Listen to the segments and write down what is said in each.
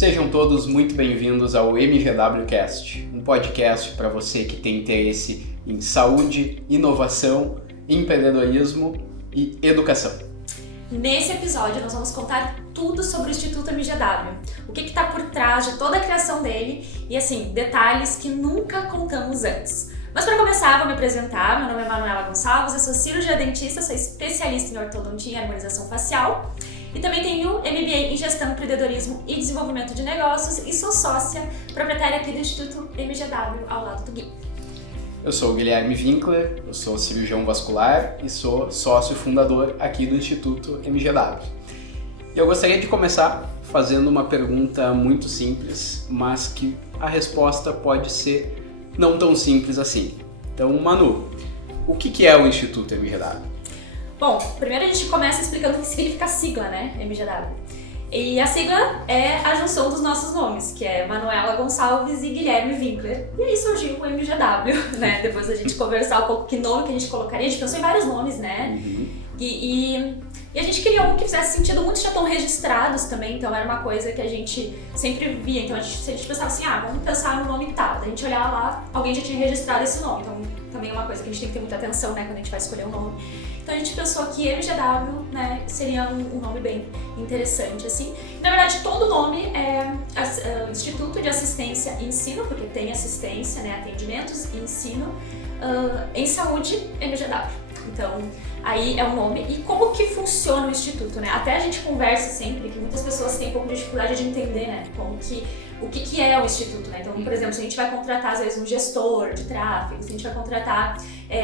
Sejam todos muito bem-vindos ao MGWcast, um podcast para você que tem interesse em saúde, inovação, empreendedorismo e educação. Nesse episódio nós vamos contar tudo sobre o Instituto MGW, o que está por trás de toda a criação dele e, assim, detalhes que nunca contamos antes. Mas para começar, vou me apresentar. Meu nome é Manuela Gonçalves, eu sou cirurgia dentista, sou especialista em ortodontia e harmonização facial e também tenho MBA em Gestão, Empreendedorismo e Desenvolvimento de Negócios e sou sócia proprietária aqui do Instituto MGW, ao lado do Gui. Eu sou o Guilherme Winkler, eu sou cirurgião vascular e sou sócio fundador aqui do Instituto MGW. E eu gostaria de começar fazendo uma pergunta muito simples, mas que a resposta pode ser não tão simples assim. Então, Manu, o que é o Instituto MGW? Bom, primeiro a gente começa explicando o que significa a sigla, né, MGW. E a sigla é a junção dos nossos nomes, que é Manuela Gonçalves e Guilherme Winkler. E aí surgiu o MGW, né, depois da gente conversar um pouco que nome que a gente colocaria. A gente pensou em vários nomes, né, e a gente queria um que fizesse sentido. Muitos já estão registrados também, então era uma coisa que a gente sempre via. Então se a gente pensava assim, vamos pensar no nome tal, daí a gente olhava lá, alguém já tinha registrado esse nome, então também é uma coisa que a gente tem que ter muita atenção, né, quando a gente vai escolher um nome. Então a gente pensou que MGW, né, seria um nome bem interessante, assim. Na verdade, todo nome é Instituto de Assistência e Ensino, porque tem assistência, né, atendimentos e ensino em saúde MGW. Então, aí é o nome. E como que funciona o Instituto, né? Até a gente conversa sempre que muitas pessoas têm um pouco de dificuldade de entender, né, o que é o Instituto, né? Então, por exemplo, se a gente vai contratar, às vezes, um gestor de tráfego, se a gente vai contratar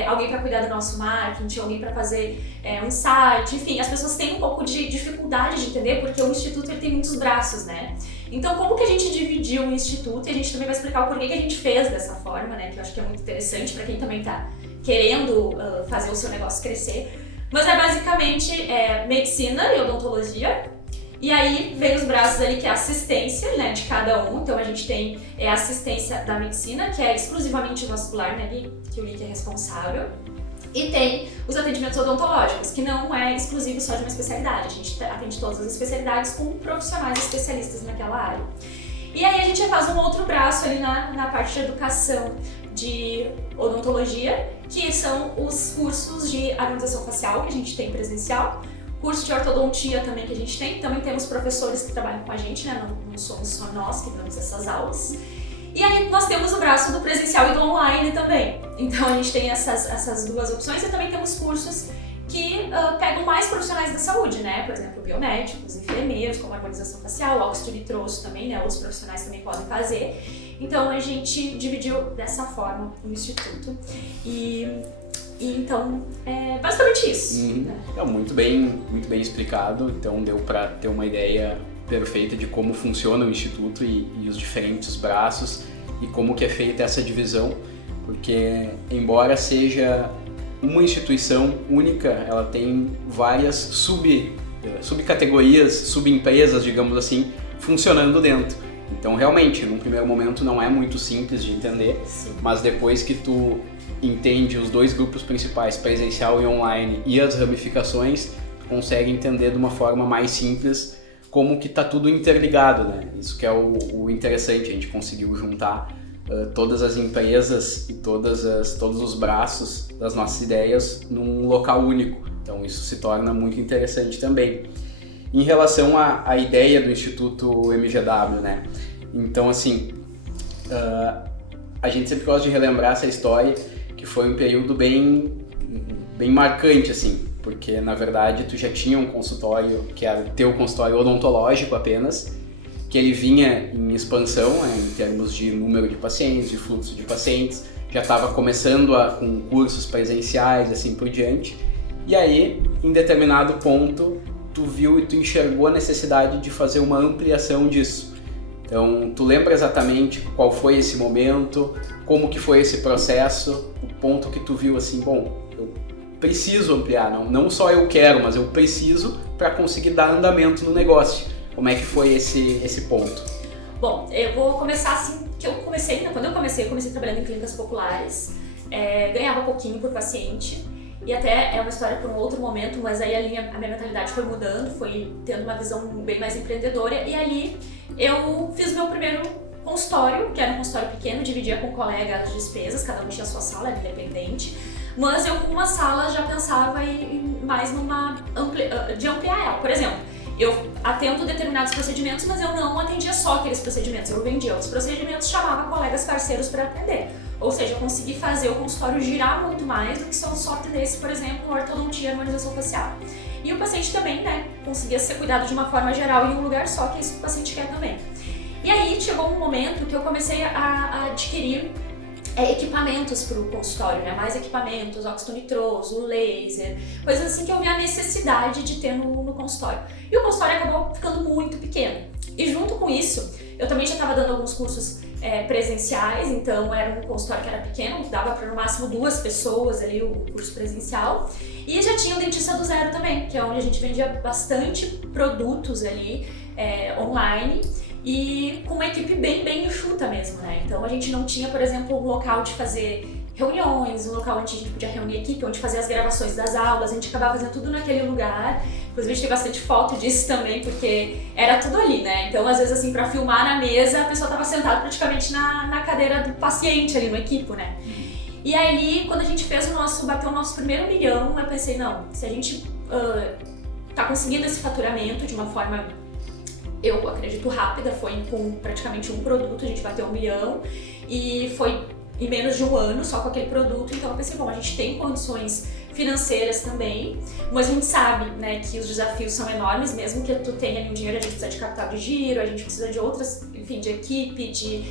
alguém para cuidar do nosso marketing, alguém para fazer um site, enfim, as pessoas têm um pouco de dificuldade de entender porque o Instituto ele tem muitos braços, né? Então, como que a gente dividiu o Instituto? E a gente também vai explicar o porquê que a gente fez dessa forma, né? Que eu acho que é muito interessante para quem também está querendo fazer o seu negócio crescer. Mas é basicamente medicina e odontologia. E aí vem os braços ali que é a assistência, né, de cada um. Então a gente tem a assistência da medicina, que é exclusivamente vascular, né, Gui? Que o Gui é responsável. E tem os atendimentos odontológicos, que não é exclusivo só de uma especialidade. A gente atende todas as especialidades com profissionais especialistas naquela área. E aí a gente faz um outro braço ali na parte de educação de odontologia, que são os cursos de harmonização facial que a gente tem presencial, curso de ortodontia também que a gente tem, também temos professores que trabalham com a gente, né? Não somos só nós que damos essas aulas. E aí nós temos o braço do presencial e do online também. Então a gente tem essas duas opções e também temos cursos que pegam mais profissionais da saúde, né? Por exemplo, biomédicos, enfermeiros, como harmonização facial, o Oxford trouxe também, né? Outros profissionais também podem fazer. Então a gente dividiu dessa forma o Instituto e então é basicamente isso. Né? Muito bem explicado, então deu para ter uma ideia perfeita de como funciona o Instituto e os diferentes braços e como que é feita essa divisão, porque embora seja uma instituição única, ela tem várias subcategorias, subempresas, digamos assim, funcionando dentro. Então, realmente, num primeiro momento não é muito simples de entender, sim, mas depois que tu entende os dois grupos principais, presencial e online, e as ramificações, tu consegue entender de uma forma mais simples como que tá tudo interligado, né? Isso que é o interessante, a gente conseguiu juntar todas as empresas e todos os braços das nossas ideias num local único. Então isso se torna muito interessante também. Em relação à ideia do Instituto MGW, né? Então, assim, a gente sempre gosta de relembrar essa história, que foi um período bem marcante, assim, porque, na verdade, tu já tinha um consultório, que era o teu consultório odontológico apenas, que ele vinha em expansão, né, em termos de número de pacientes, de fluxo de pacientes, já estava começando com cursos presenciais, assim por diante, e aí, em determinado ponto, tu viu e tu enxergou a necessidade de fazer uma ampliação disso. Então, tu lembra exatamente qual foi esse momento, como que foi esse processo, o ponto que tu viu assim, bom, eu preciso ampliar, não só eu quero, mas eu preciso para conseguir dar andamento no negócio. Como é que foi esse ponto? Bom, eu vou começar assim, que eu comecei, né? Quando eu comecei trabalhando em clínicas populares, ganhava pouquinho por paciente. E até é uma história para um outro momento, mas aí a minha mentalidade foi mudando, foi tendo uma visão bem mais empreendedora. E ali eu fiz meu primeiro consultório, que era um consultório pequeno, dividia com um colega as despesas, cada um tinha a sua sala, era independente. Mas eu com uma sala já pensava mais de ampliar ela. Por exemplo, eu atendo determinados procedimentos, mas eu não atendia só aqueles procedimentos, eu vendia outros procedimentos, chamava colegas parceiros para atender. Ou seja, eu consegui fazer o consultório girar muito mais do que se eu só atendesse, por exemplo, ortodontia e harmonização facial. E o paciente também, né, conseguia ser cuidado de uma forma geral em um lugar só, que é isso que o paciente quer também. E aí chegou um momento que eu comecei a adquirir equipamentos para o consultório, né? Mais equipamentos, óxido nitroso, laser, coisas assim que eu vi a necessidade de ter no consultório. E o consultório acabou ficando muito pequeno. E junto com isso, eu também já estava dando alguns cursos presenciais, então era um consultório que era pequeno, dava para no máximo 2 pessoas ali o curso presencial. E já tinha o Dentista do Zero também, que é onde a gente vendia bastante produtos ali online. E com uma equipe bem enxuta mesmo, né? Então a gente não tinha, por exemplo, um local de fazer reuniões, um local onde a gente podia reunir a equipe, onde fazer as gravações das aulas, a gente acabava fazendo tudo naquele lugar. Inclusive a gente tem bastante foto disso também, porque era tudo ali, né? Então às vezes assim, pra filmar na mesa, a pessoa tava sentada praticamente na cadeira do paciente ali no equipo, né? E aí, quando a gente bateu o nosso primeiro 1 milhão, eu pensei, não, se a gente tá conseguindo esse faturamento de uma forma, eu acredito, rápida, foi com praticamente um produto, a gente bateu 1 milhão e foi em menos de 1 ano só com aquele produto. Então eu pensei, bom, a gente tem condições financeiras também, mas a gente sabe, né, que os desafios são enormes, mesmo que tu tenha ali um dinheiro, a gente precisa de capital de giro, a gente precisa de outras, enfim, de equipe, de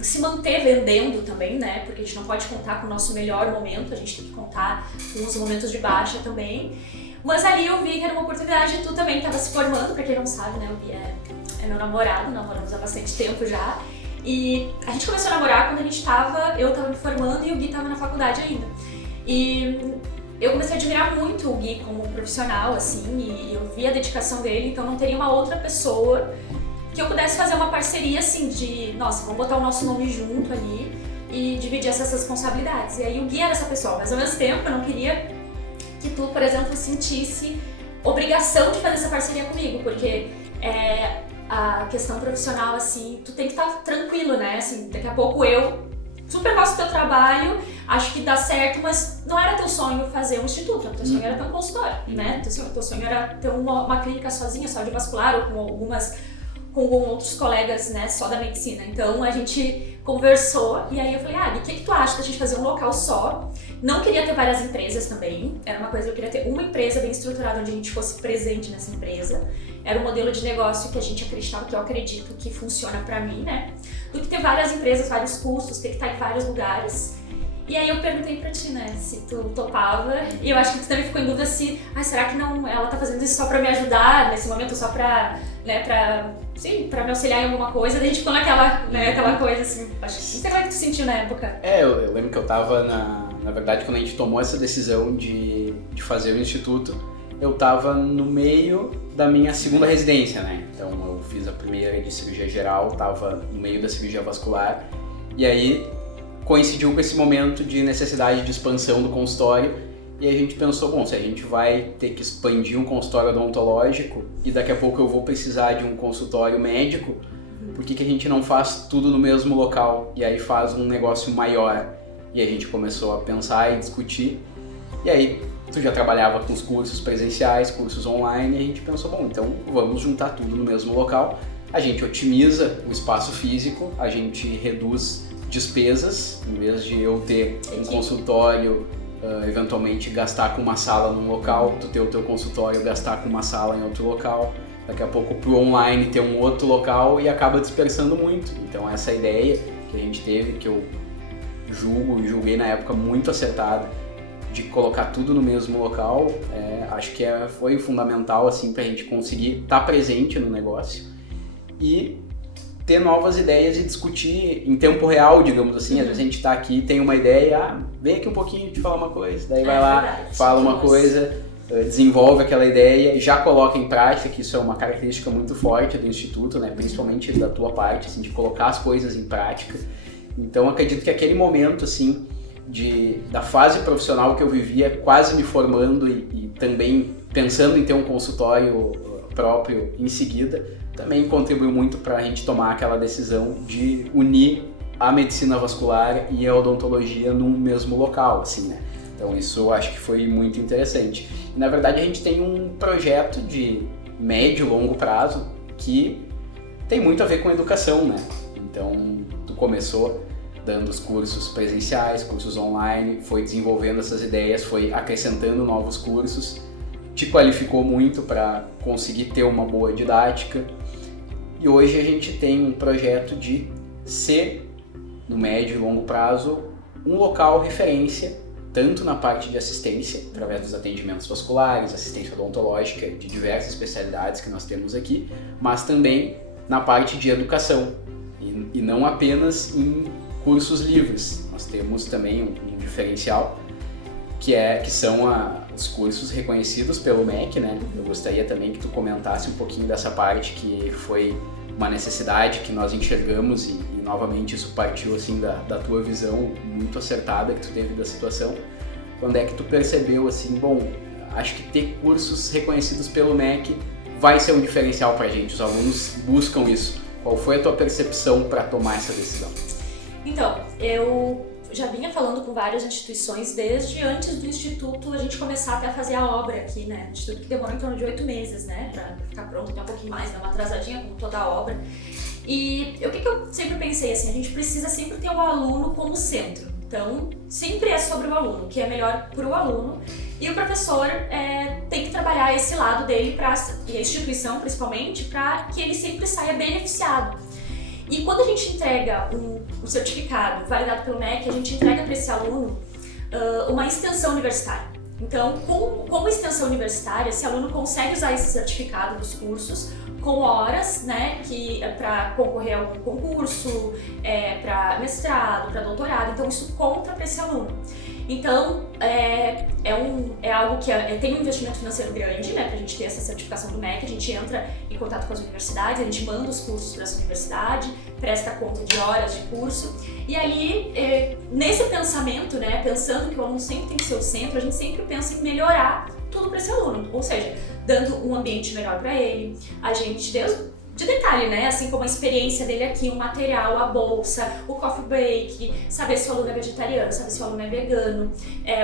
se manter vendendo também, né, porque a gente não pode contar com o nosso melhor momento, a gente tem que contar com os momentos de baixa também. Mas ali eu vi que era uma oportunidade, tu também estava se formando, pra quem não sabe, né, o Gui é meu namorado, namoramos há bastante tempo já. E a gente começou a namorar quando eu tava me formando e o Gui tava na faculdade ainda. E eu comecei a admirar muito o Gui como profissional, assim, e eu vi a dedicação dele, então não teria uma outra pessoa que eu pudesse fazer uma parceria, assim, de, nossa, vamos botar o nosso nome junto ali e dividir essas responsabilidades. E aí o Gui era essa pessoa, mas ao mesmo tempo eu não queria que tu, por exemplo, sentisse obrigação de fazer essa parceria comigo, porque a questão profissional, assim, tu tem que estar tranquilo, né? Assim, daqui a pouco eu super gosto do teu trabalho, acho que dá certo, mas não era teu sonho fazer um instituto, teu sonho era ter um consultório, né? Teu sonho era ter uma clínica sozinha, só de vascular, ou com outros colegas, né, só da medicina. Então a gente conversou e aí eu falei, o que tu acha da gente fazer um local só? Não queria ter várias empresas também, era uma coisa, eu queria ter uma empresa bem estruturada onde a gente fosse presente nessa empresa. Era um modelo de negócio que a gente acreditava, que eu acredito que funciona pra mim, né? Do que ter várias empresas, vários custos, ter que estar em vários lugares. E aí eu perguntei pra ti, né, se tu topava, e eu acho que tu também ficou em dúvida se, será que não, ela tá fazendo isso só pra me ajudar nesse momento, só pra, né, pra me auxiliar em alguma coisa, daí a gente ficou naquela, né, aquela coisa assim, acho que não sei como é que tu sentiu na época. Eu lembro que eu tava, na verdade, quando a gente tomou essa decisão de fazer o instituto, eu tava no meio da minha segunda residência, né, então eu fiz a primeira de cirurgia geral, tava no meio da cirurgia vascular, e aí coincidiu com esse momento de necessidade de expansão do consultório e a gente pensou, bom, se a gente vai ter que expandir um consultório odontológico e daqui a pouco eu vou precisar de um consultório médico, por que a gente não faz tudo no mesmo local e aí faz um negócio maior? E a gente começou a pensar e discutir e aí tu já trabalhava com os cursos presenciais, cursos online e a gente pensou, bom, então vamos juntar tudo no mesmo local, a gente otimiza o espaço físico, a gente reduz despesas, em vez de eu ter um consultório, eventualmente gastar com uma sala num local, tu ter o teu consultório, gastar com uma sala em outro local, daqui a pouco pro online ter um outro local e acaba dispersando muito. Então essa ideia que a gente teve, que eu julguei na época muito acertada, de colocar tudo no mesmo local, acho que foi fundamental assim, pra gente conseguir estar presente no negócio e ter novas ideias e discutir em tempo real, digamos assim. Às vezes a gente tá aqui, tem uma ideia, vem aqui um pouquinho te falar uma coisa, daí vai lá, verdade, fala uma coisa, desenvolve aquela ideia e já coloca em prática, que isso é uma característica muito forte do Instituto, né? Principalmente da tua parte, assim, de colocar as coisas em prática. Então acredito que aquele momento, assim, da fase profissional que eu vivia, quase me formando e também pensando em ter um consultório próprio em seguida, também contribuiu muito para a gente tomar aquela decisão de unir a medicina vascular e a odontologia num mesmo local, assim, né? Então isso eu acho que foi muito interessante. E, na verdade, a gente tem um projeto de médio e longo prazo que tem muito a ver com educação, né? Então, tu começou dando os cursos presenciais, cursos online, foi desenvolvendo essas ideias, foi acrescentando novos cursos, te qualificou muito para conseguir ter uma boa didática. E hoje a gente tem um projeto de ser, no médio e longo prazo, um local referência, tanto na parte de assistência, através dos atendimentos vasculares, assistência odontológica de diversas especialidades que nós temos aqui, mas também na parte de educação, e não apenas em cursos livres. Nós temos também um diferencial, que são os cursos reconhecidos pelo MEC, né? Eu gostaria também que tu comentasse um pouquinho dessa parte, que foi uma necessidade que nós enxergamos e novamente isso partiu assim da tua visão muito acertada que tu teve da situação. Quando é que tu percebeu assim, bom, acho que ter cursos reconhecidos pelo MEC vai ser um diferencial pra gente, os alunos buscam isso. Qual foi a tua percepção para tomar essa decisão? Então, eu já vinha falando com várias instituições desde antes do Instituto a gente começar até a fazer a obra aqui, né? Instituto que demorou em torno de 8 meses, né? Pra ficar pronto, tem um pouquinho mais, dá uma atrasadinha como toda a obra. E o que eu sempre pensei, assim, a gente precisa sempre ter o aluno como centro. Então, sempre é sobre o aluno, o que é melhor para o aluno. E o professor tem que trabalhar esse lado dele, e a instituição principalmente, para que ele sempre saia beneficiado. E quando a gente entrega um certificado validado pelo MEC, a gente entrega para esse aluno uma extensão universitária. Então, como extensão universitária, esse aluno consegue usar esse certificado dos cursos com horas, né, para concorrer a algum concurso, para mestrado, para doutorado. Então, isso conta para esse aluno. Então, é algo que tem um investimento financeiro grande, né, para a gente ter essa certificação do MEC. A gente entra em contato com as universidades, a gente manda os cursos para essa universidade, presta conta de horas de curso. E aí, nesse pensamento, né, pensando que o aluno sempre tem que ser o centro, a gente sempre pensa em melhorar tudo para esse aluno. Ou seja, dando um ambiente melhor para ele, a gente de detalhe, né? Assim como a experiência dele aqui, o material, a bolsa, o coffee break, saber se o aluno é vegetariano, saber se o aluno é vegano,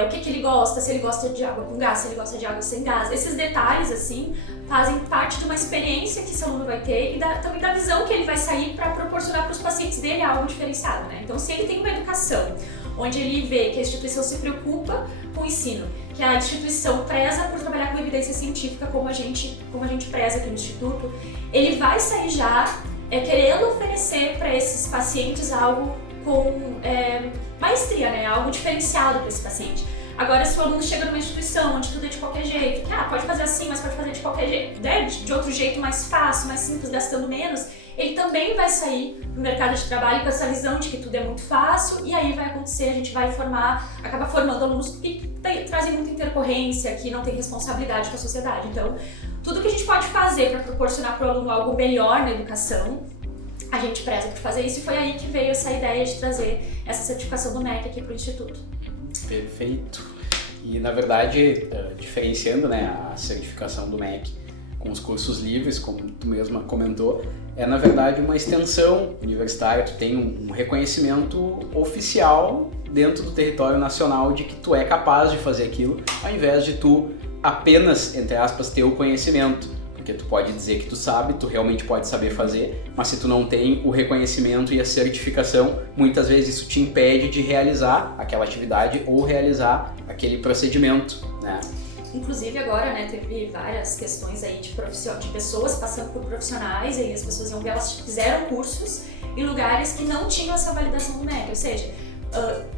o que ele gosta, se ele gosta de água com gás, se ele gosta de água sem gás. Esses detalhes, assim, fazem parte de uma experiência que esse aluno vai ter e também da visão que ele vai sair para proporcionar para os pacientes dele algo diferenciado, né? Então, se ele tem uma educação onde ele vê que a instituição se preocupa com o ensino, que a instituição preza por trabalhar com evidência científica como a gente preza aqui no Instituto, ele vai sair já querendo oferecer para esses pacientes algo com maestria, né? Algo diferenciado para esse paciente. Agora, se o aluno chega numa instituição onde tudo é de qualquer jeito, que pode fazer assim, mas pode fazer de qualquer jeito, né? De outro jeito mais fácil, mais simples, gastando menos, ele também vai sair no mercado de trabalho com essa visão de que tudo é muito fácil, e aí vai acontecer, a gente vai acaba formando alunos que trazem muita intercorrência, que não tem responsabilidade com a sociedade. Então, tudo que a gente pode fazer para proporcionar para o aluno algo melhor na educação, a gente preza por fazer isso, e foi aí que veio essa ideia de trazer essa certificação do MEC aqui para o Instituto. Perfeito. E, na verdade, diferenciando, né, a certificação do MEC com os cursos livres, como tu mesma comentou, na verdade uma extensão universitária, tu tem um reconhecimento oficial dentro do território nacional de que tu é capaz de fazer aquilo, ao invés de tu apenas, entre aspas, ter o conhecimento. Porque tu pode dizer que tu sabe, tu realmente pode saber fazer, mas se tu não tem o reconhecimento e a certificação, muitas vezes isso te impede de realizar aquela atividade ou realizar aquele procedimento, né? Inclusive agora, né, teve várias questões aí de pessoas passando por profissionais, e aí as pessoas iam ver, elas fizeram cursos em lugares que não tinham essa validação do MEC, ou seja,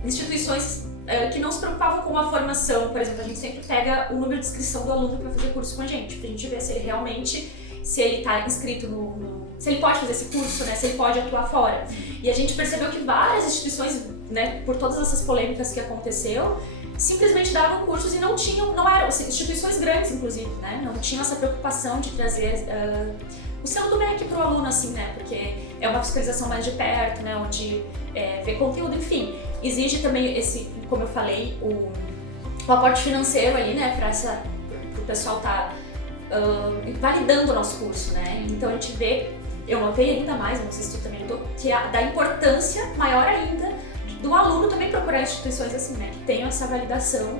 instituições que não se preocupavam com a formação. Por exemplo, a gente sempre pega o número de inscrição do aluno que vai fazer curso com a gente, pra gente ver se ele realmente, se ele tá inscrito se ele pode fazer esse curso, né, se ele pode atuar fora. E a gente percebeu que várias instituições, né, por todas essas polêmicas que aconteceu, simplesmente davam cursos e não eram instituições grandes, inclusive, né, não tinham essa preocupação de trazer o selo do MEC para o aluno, assim, né, porque é uma fiscalização mais de perto, né, onde vê conteúdo, enfim. Exige também como eu falei, o aporte financeiro ali, né, para o pessoal estar validando o nosso curso, né? Então a gente vê, eu notei ainda mais, não sei se tu também notou, que da importância maior ainda do aluno também procurar instituições assim, né, que tenham essa validação.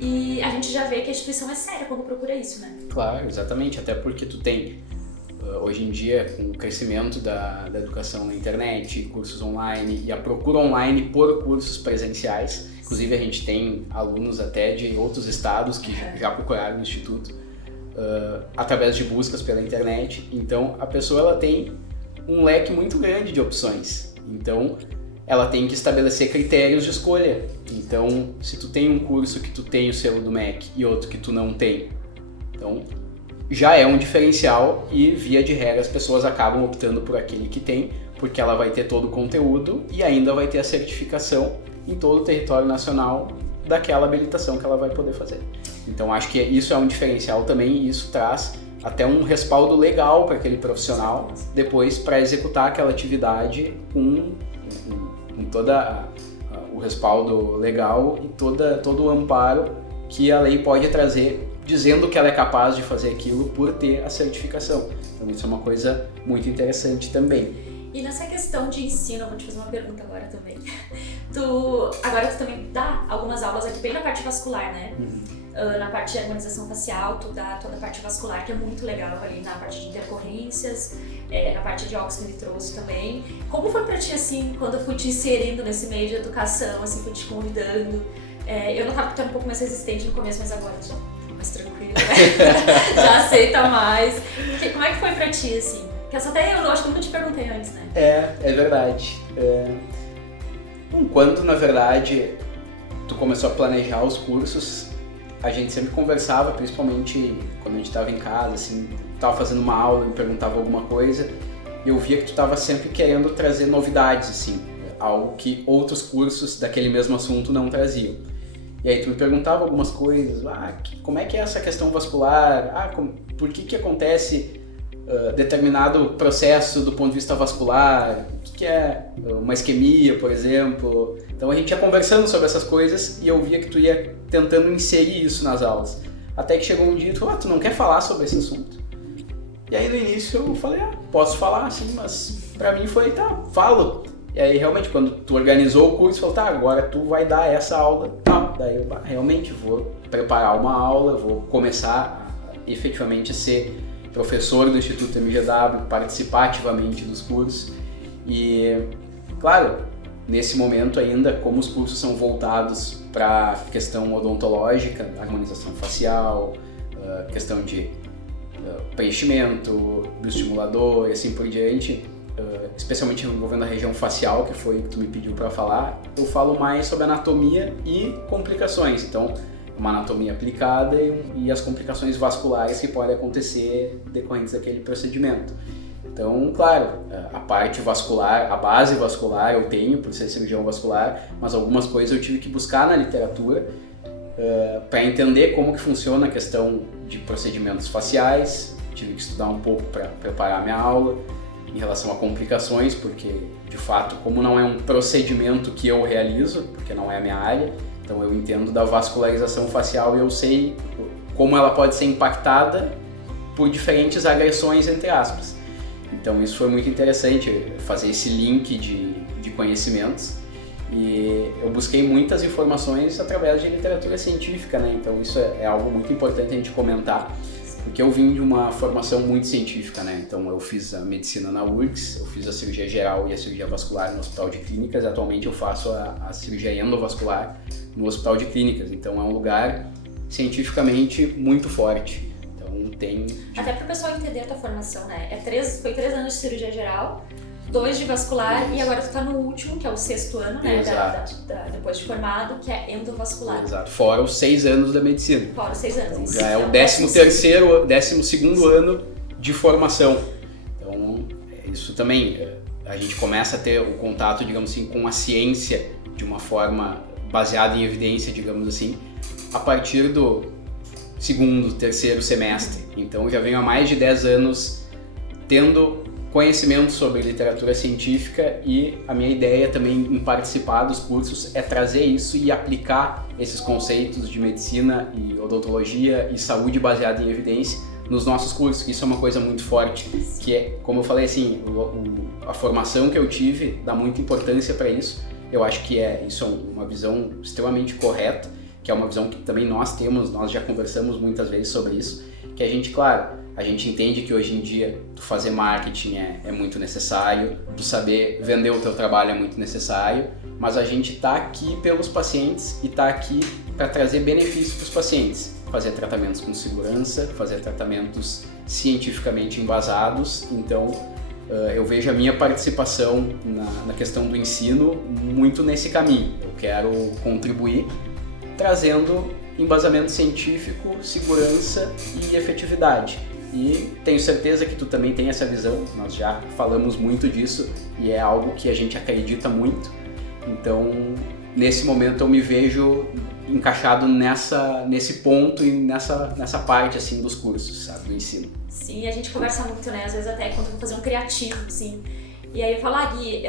E a gente já vê que a instituição é séria quando procura isso, né? Claro, exatamente, até porque tu tem, hoje em dia, com o crescimento da educação na internet, cursos online e a procura online por cursos presenciais, inclusive a gente tem alunos até de outros estados que já procuraram o Instituto através de buscas pela internet, então a pessoa ela tem um leque muito grande de opções, então ela tem que estabelecer critérios de escolha. Então, se tu tem um curso que tu tem o selo do MEC e outro que tu não tem, então já é um diferencial e, via de regra, as pessoas acabam optando por aquele que tem, porque ela vai ter todo o conteúdo e ainda vai ter a certificação em todo o território nacional daquela habilitação que ela vai poder fazer. Então, acho que isso é um diferencial também e isso traz até um respaldo legal para aquele profissional depois para executar aquela atividade com todo o respaldo legal e todo o amparo que a lei pode trazer, dizendo que ela é capaz de fazer aquilo por ter a certificação. Então isso é uma coisa muito interessante também. E nessa questão de ensino, eu vou te fazer uma pergunta agora também. Agora tu também dá algumas aulas aqui bem na parte vascular, né? Na parte de harmonização facial, tu dá toda a parte vascular, que é muito legal ali na parte de intercorrências, na parte de óxido nitroso também. Como foi pra ti, assim, quando eu fui te inserindo nesse meio de educação, assim, fui te convidando? Eu notava que tu era um pouco mais resistente no começo, mas agora já tô mais tranquila, né? Já aceita mais. Como é que foi pra ti, assim? Que essa até eu acho que nunca te perguntei antes, né? É verdade. Quando, na verdade, tu começou a planejar os cursos, a gente sempre conversava, principalmente quando a gente estava em casa, assim, estava fazendo uma aula, me perguntava alguma coisa, e eu via que tu estava sempre querendo trazer novidades, assim, algo que outros cursos daquele mesmo assunto não traziam. E aí tu me perguntava algumas coisas, como é que é essa questão vascular, por que acontece determinado processo do ponto de vista vascular, o que é uma isquemia, por exemplo. Então a gente ia conversando sobre essas coisas e eu via que tu ia tentando inserir isso nas aulas. Até que chegou um dia e tu falou, tu não quer falar sobre esse assunto? E aí no início eu falei, posso falar, sim, mas pra mim foi, falo. E aí realmente quando tu organizou o curso, falou, agora tu vai dar essa aula, Daí eu realmente vou preparar uma aula, vou começar a efetivamente ser professor do Instituto MGW, participar ativamente dos cursos e, claro, nesse momento ainda, como os cursos são voltados para questão odontológica, harmonização facial, questão de preenchimento, bioestimulador e assim por diante, especialmente envolvendo a região facial, que foi o que tu me pediu para falar, eu falo mais sobre anatomia e complicações, então uma anatomia aplicada e as complicações vasculares que podem acontecer decorrentes daquele procedimento. Então, claro, a parte vascular, a base vascular eu tenho por ser cirurgião vascular, mas algumas coisas eu tive que buscar na literatura para entender como que funciona a questão de procedimentos faciais, tive que estudar um pouco para preparar minha aula em relação a complicações, porque de fato, como não é um procedimento que eu realizo, porque não é a minha área, então eu entendo da vascularização facial e eu sei como ela pode ser impactada por diferentes agressões, entre aspas. Então isso foi muito interessante, fazer esse link de conhecimentos e eu busquei muitas informações através de literatura científica, né? Então isso é algo muito importante a gente comentar, porque eu vim de uma formação muito científica, né? Então eu fiz a medicina na URGS, eu fiz a cirurgia geral e a cirurgia vascular no Hospital de Clínicas, e atualmente eu faço a cirurgia endovascular no Hospital de Clínicas, então é um lugar cientificamente muito forte. Então tem... Até para o pessoal entender a tua formação, né? Foi 3 anos de cirurgia geral, 2 de vascular e agora tu tá no último, que é o 6º ano, né? Depois de formado, que é endovascular. Exato, fora os 6 anos da medicina. Fora os 6 anos. Então, já é o 12º ano de formação. Então, isso também, a gente começa a ter o contato, digamos assim, com a ciência de uma forma baseada em evidência, digamos assim, a partir do 2º, 3º semestre. Então, já venho há mais de 10 anos tendo conhecimento sobre literatura científica e a minha ideia também em participar dos cursos é trazer isso e aplicar esses conceitos de medicina e odontologia e saúde baseada em evidência nos nossos cursos, que isso é uma coisa muito forte, que é, como eu falei assim, a formação que eu tive dá muita importância para isso. Eu acho que isso é uma visão extremamente correta, que é uma visão que também nós temos, nós já conversamos muitas vezes sobre isso, que a gente, claro, a gente entende que hoje em dia tu fazer marketing é muito necessário, tu saber vender o teu trabalho é muito necessário, mas a gente tá aqui pelos pacientes e tá aqui para trazer benefícios para os pacientes, fazer tratamentos com segurança, fazer tratamentos cientificamente embasados. Então eu vejo a minha participação na questão do ensino muito nesse caminho. Eu quero contribuir trazendo embasamento científico, segurança e efetividade. E tenho certeza que tu também tem essa visão, nós já falamos muito disso e é algo que a gente acredita muito. Então, nesse momento eu me vejo encaixado nesse ponto e nessa parte assim dos cursos, sabe, do ensino. Sim, a gente conversa muito, né? Às vezes até quando eu vou fazer um criativo, assim. E aí eu falo, Gui,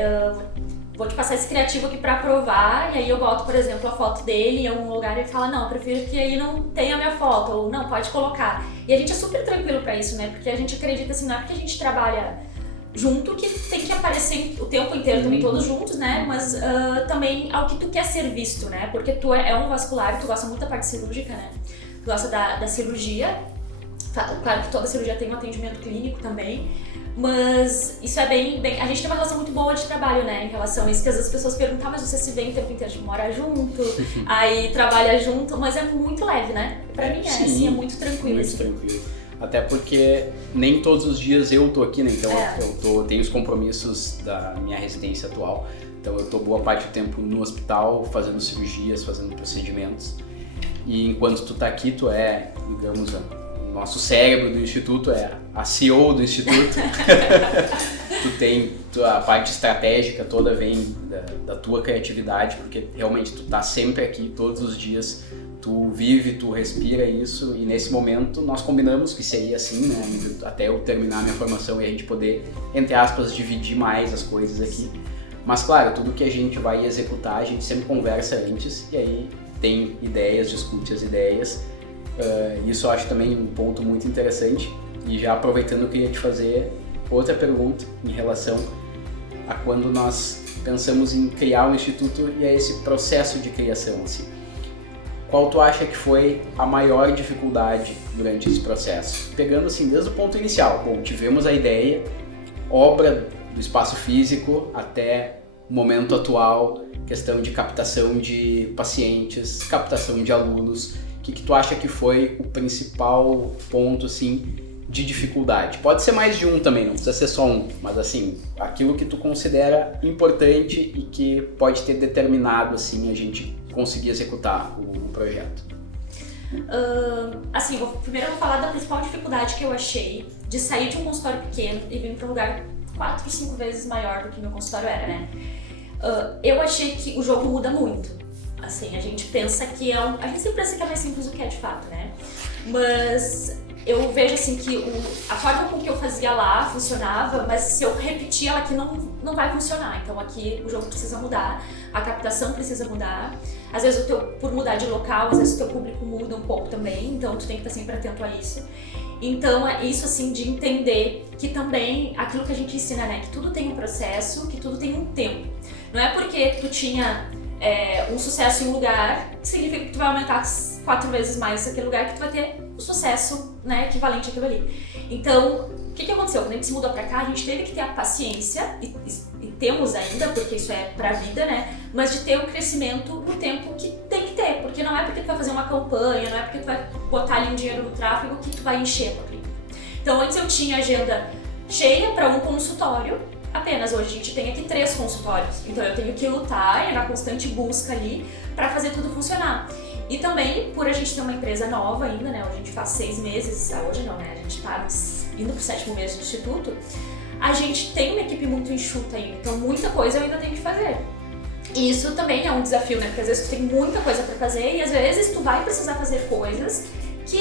vou te passar esse criativo aqui pra aprovar, e aí eu boto, por exemplo, a foto dele em algum lugar e ele fala, não, eu prefiro que aí não tenha a minha foto, ou não, pode colocar. E a gente é super tranquilo pra isso, né? Porque a gente acredita assim, não é porque a gente trabalha junto que tem que aparecer o tempo inteiro também todos juntos, né? Mas também ao que tu quer ser visto, né? Porque tu é um vascular, tu gosta muito da parte cirúrgica, né? Tu gosta da cirurgia, claro que toda cirurgia tem um atendimento clínico também, mas isso é bem... A gente tem uma relação muito boa de trabalho, né, em relação a isso, que às vezes as pessoas perguntam, mas você se vê o tempo inteiro, tipo, mora junto, aí trabalha junto, mas é muito leve, né? Pra mim Sim, assim, é muito tranquilo. Muito assim. tranquilo. Até porque nem todos os dias eu tô aqui, né? Então eu tenho os compromissos da minha residência atual, então eu tô boa parte do tempo no hospital, fazendo cirurgias, fazendo procedimentos. E enquanto tu tá aqui, tu digamos, o nosso cérebro do instituto, a CEO do instituto. Tu tem a parte estratégica toda vem da tua criatividade, porque realmente tu tá sempre aqui todos os dias, tu vive, tu respira isso, e nesse momento nós combinamos que seria assim, né, até eu terminar a minha formação e a gente poder, entre aspas, dividir mais as coisas aqui. Mas claro, tudo que a gente vai executar, a gente sempre conversa antes, e aí tem ideias, discute as ideias. Isso eu acho também um ponto muito interessante. E já aproveitando, eu queria te fazer outra pergunta em relação a quando nós pensamos em criar um instituto e a esse processo de criação, assim. Qual tu acha que foi a maior dificuldade durante esse processo? Pegando assim, desde o ponto inicial. Bom, tivemos a ideia, obra do espaço físico até o momento atual, questão de captação de pacientes, captação de alunos. O que tu acha que foi o principal ponto, assim, de dificuldade? Pode ser mais de um também, não precisa ser só um, mas assim, aquilo que tu considera importante e que pode ter determinado, assim, a gente conseguir executar o projeto. Assim, primeiro eu vou falar da principal dificuldade que eu achei de sair de um consultório pequeno e vir para um lugar 4, 5 vezes maior do que meu consultório era, né? Eu achei que o jogo muda muito. Assim, a gente pensa que a gente sempre pensa que é mais simples do que é de fato, né? Mas eu vejo assim que a forma com que eu fazia lá funcionava, mas se eu repetir ela aqui não vai funcionar. Então aqui o jogo precisa mudar, a captação precisa mudar. Às vezes por mudar de local, às vezes o teu público muda um pouco também, então tu tem que estar sempre atento a isso. Então é isso assim de entender que também aquilo que a gente ensina, né, que tudo tem um processo, que tudo tem um tempo. Não é porque tu tinha um sucesso em um lugar que significa que tu vai aumentar 4 vezes mais aquele lugar que tu vai ter o sucesso, né, equivalente àquilo ali. Então, o que aconteceu? Quando a gente se mudou pra cá, a gente teve que ter a paciência, e temos ainda, porque isso é pra vida, né, mas de ter o crescimento no tempo que tem que ter, porque não é porque tu vai fazer uma campanha, não é porque tu vai botar ali um dinheiro no tráfego que tu vai encher a tua clínica. Então, antes eu tinha agenda cheia pra um consultório, apenas hoje a gente tem aqui 3 consultórios, então eu tenho que lutar na constante busca ali para fazer tudo funcionar. E também, por a gente ter uma empresa nova ainda, né, hoje a gente faz 6 meses, hoje não, né, a gente tá indo pro 7º mês do instituto, a gente tem uma equipe muito enxuta ainda, então muita coisa eu ainda tenho que fazer. E isso também é um desafio, né, porque às vezes tu tem muita coisa para fazer e às vezes tu vai precisar fazer coisas que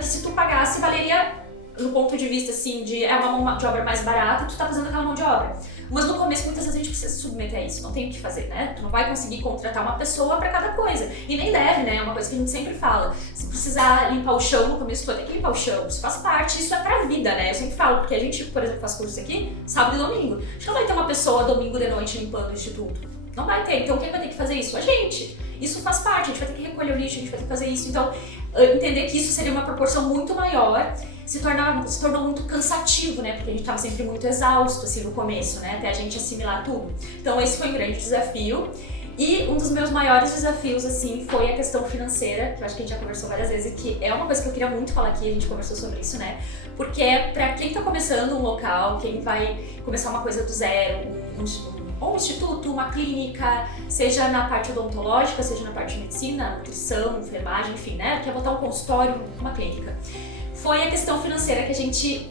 se tu pagasse valeria no ponto de vista, assim, de é uma mão de obra mais barata, tu tá fazendo aquela mão de obra. Mas no começo, muitas vezes a gente precisa se submeter a isso, não tem o que fazer, né? Tu não vai conseguir contratar uma pessoa pra cada coisa. E nem deve, né? É uma coisa que a gente sempre fala. Se precisar limpar o chão no começo, tu vai ter que limpar o chão. Isso faz parte, isso é pra vida, né? Eu sempre falo, porque a gente, por exemplo, faz curso aqui, sábado e domingo. A gente não vai ter uma pessoa domingo de noite limpando o instituto. Não vai ter. Então quem vai ter que fazer isso? A gente. Isso faz parte, a gente vai ter que recolher o lixo, a gente vai ter que fazer isso. Então, entender que isso seria uma proporção muito maior se tornou muito cansativo, né? Porque a gente estava sempre muito exausto, assim, no começo, né? Até a gente assimilar tudo. Então, esse foi um grande desafio. E um dos meus maiores desafios, assim, foi a questão financeira, que eu acho que a gente já conversou várias vezes, e que é uma coisa que eu queria muito falar aqui, a gente conversou sobre isso, né? Porque pra quem tá começando um local, quem vai começar uma coisa do zero, um instituto, uma clínica, seja na parte odontológica, seja na parte de medicina, nutrição, enfermagem, enfim, né? Quer botar um consultório, uma clínica. Foi a questão financeira que a gente...